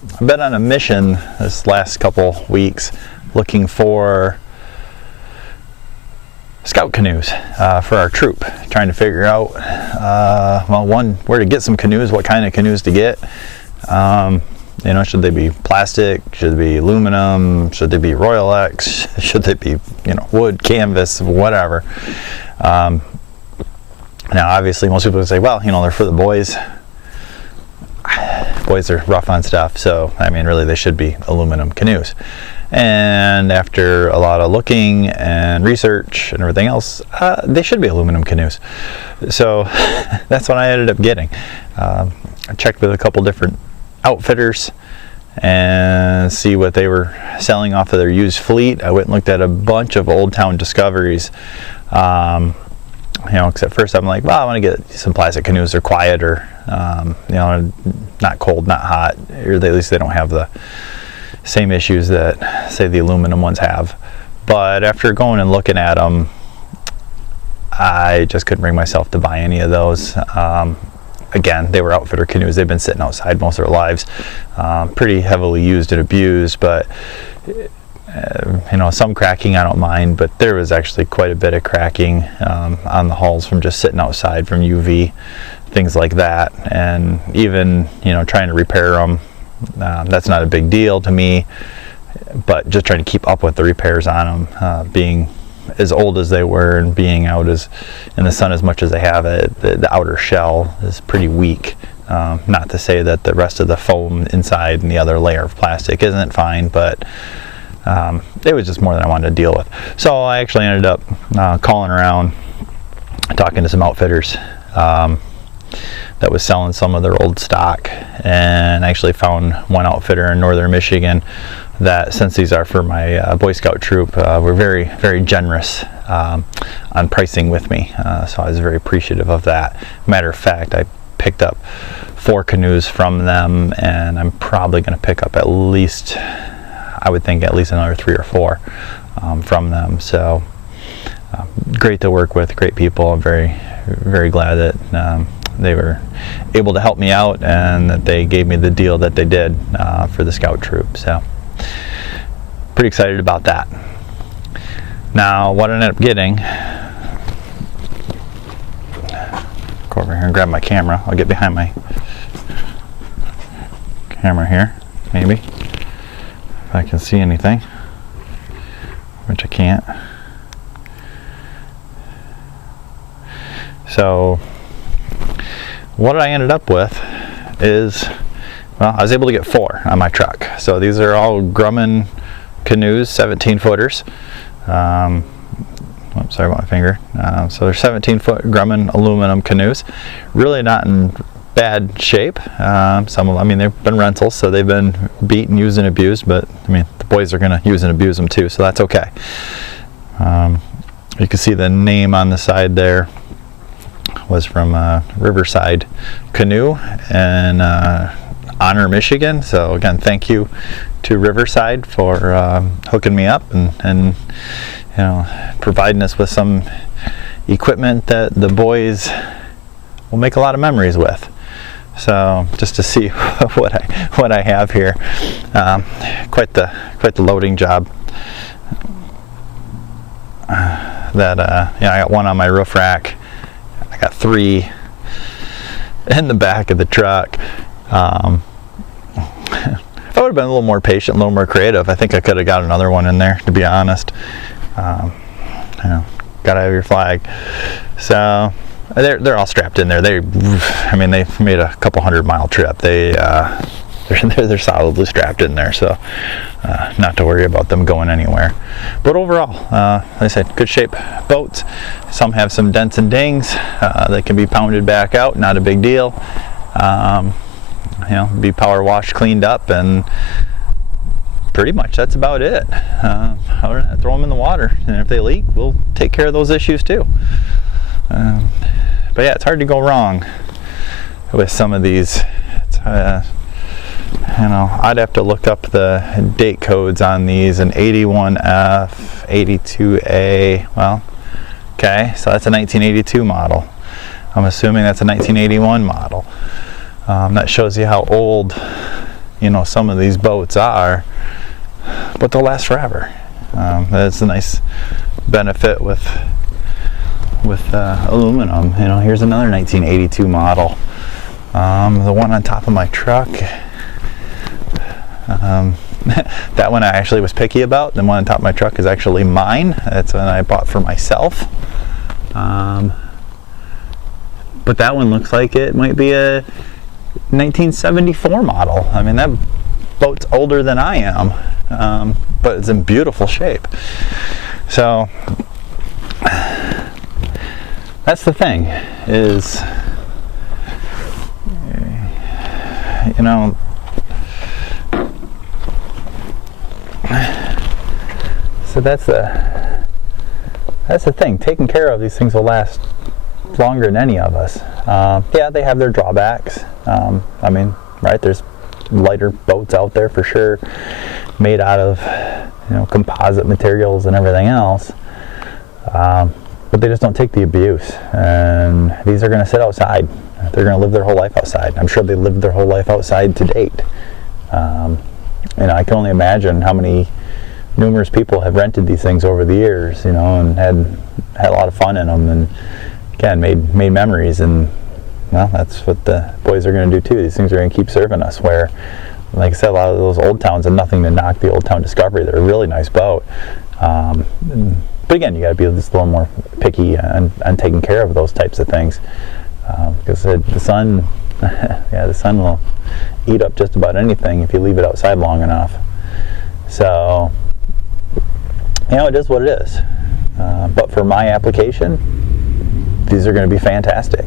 I've been on a mission this last couple weeks looking for scout canoes for our troop, trying to figure out well, one, where to get some canoes, what kind of canoes to get. You know, should they be plastic, should they be aluminum, should they be royalex, should they be, you know, wood, canvas, whatever. Now obviously most people would say, well, you know, they're for the boys. Boys are rough on stuff, so I mean really they should be aluminum canoes. And after a lot of looking and research and everything else, they should be aluminum canoes. So that's what I ended up getting. I checked with a couple different outfitters and see what they were selling off of their used fleet. I went and looked at a bunch of Old Town Discoveries. You know, because at first I'm like, well, I want to get some plastic canoes. They're quieter, you know, not cold, not hot, or at least they don't have the same issues that, say, the aluminum ones have. But after going and looking at them, I just couldn't bring myself to buy any of those. Again, they were outfitter canoes. They've been sitting outside most of their lives, pretty heavily used and abused, but you know, some cracking I don't mind, but there was actually quite a bit of cracking on the hulls from just sitting outside from UV, things like that. And even, you know, trying to repair them, that's not a big deal to me, but just trying to keep up with the repairs on them, being as old as they were and being out in the sun as much as they have it, the outer shell is pretty weak. Not to say that the rest of the foam inside and the other layer of plastic isn't fine, but it was just more than I wanted to deal with. So I actually ended up calling around, talking to some outfitters that was selling some of their old stock, and actually found one outfitter in northern Michigan that, since these are for my Boy Scout troop, were very, very generous on pricing with me. So I was very appreciative of that. Matter of fact, I picked up 4 canoes from them, and I'm probably going to pick up at least, I would think, at least another 3 or 4 from them. So great to work with, great people. I'm very, very glad that they were able to help me out and that they gave me the deal that they did for the Scout troop. So pretty excited about that. Now what I ended up getting, go over here and grab my camera. I'll get behind my camera here, maybe, if I can see anything, which I can't. So what I ended up with is, well, I was able to get 4 on my truck. So these are all Grumman canoes, 17 footers. Oops, sorry about my finger. So they're 17-foot Grumman aluminum canoes. Really not in bad shape. Some of them, I mean, they've been rentals, so they've been beat and used and abused, but I mean, the boys are going to use and abuse them too, so that's okay. You can see the name on the side there was from Riverside Canoe in Honor, Michigan. So again, thank you to Riverside for hooking me up and you know, providing us with some equipment that the boys will make a lot of memories with. So just to see what I have here, quite the loading job. That you know, I got 1 on my roof rack. I got 3 in the back of the truck. If I would have been a little more patient, a little more creative, I think I could have got another one in there, to be honest. You know, gotta have your flag. So they're all strapped in there. I mean, they've made a couple 100-mile trip. They're solidly strapped in there, so not to worry about them going anywhere. But overall, like I said, good shape boats. Some have some dents and dings that can be pounded back out, not a big deal. You know, be power washed, cleaned up, and pretty much that's about it. Other than that, throw them in the water, and if they leak, we'll take care of those issues too. But yeah, it's hard to go wrong with some of these. You know, I'd have to look up the date codes on these. An 81F, 82A. Well, okay, so that's a 1982 model. I'm assuming that's a 1981 model. That shows you how old you know, some of these boats are, but they'll last forever. That's a nice benefit with aluminum. You know, here's another 1982 model. The one on top of my truck. That one I actually was picky about. The one on top of my truck is actually mine. That's one I bought for myself. But that one looks like it might be a 1974 model. I mean, that boat's older than I am, but it's in beautiful shape. So that's the thing, is, you know, so that's the thing. Taking care of these things will last longer than any of us. Yeah, they have their drawbacks. I mean, right, there's lighter boats out there for sure, made out of, you know, composite materials and everything else, but they just don't take the abuse. And these are going to sit outside. They're going to live their whole life outside. I'm sure they lived their whole life outside to date. You know, I can only imagine how many numerous people have rented these things over the years, you know, and had a lot of fun in them, and again, made memories. And well, that's what the boys are going to do too. These things are going to keep serving us. Where, like I said, a lot of those old towns, and nothing to knock the Old Town Discovery, they're a really nice boat. But again, you got to be just a little more picky and taking care of those types of things, because the sun, yeah, the sun will eat up just about anything if you leave it outside long enough. So, you know, it is what it is. But for my application, these are going to be fantastic.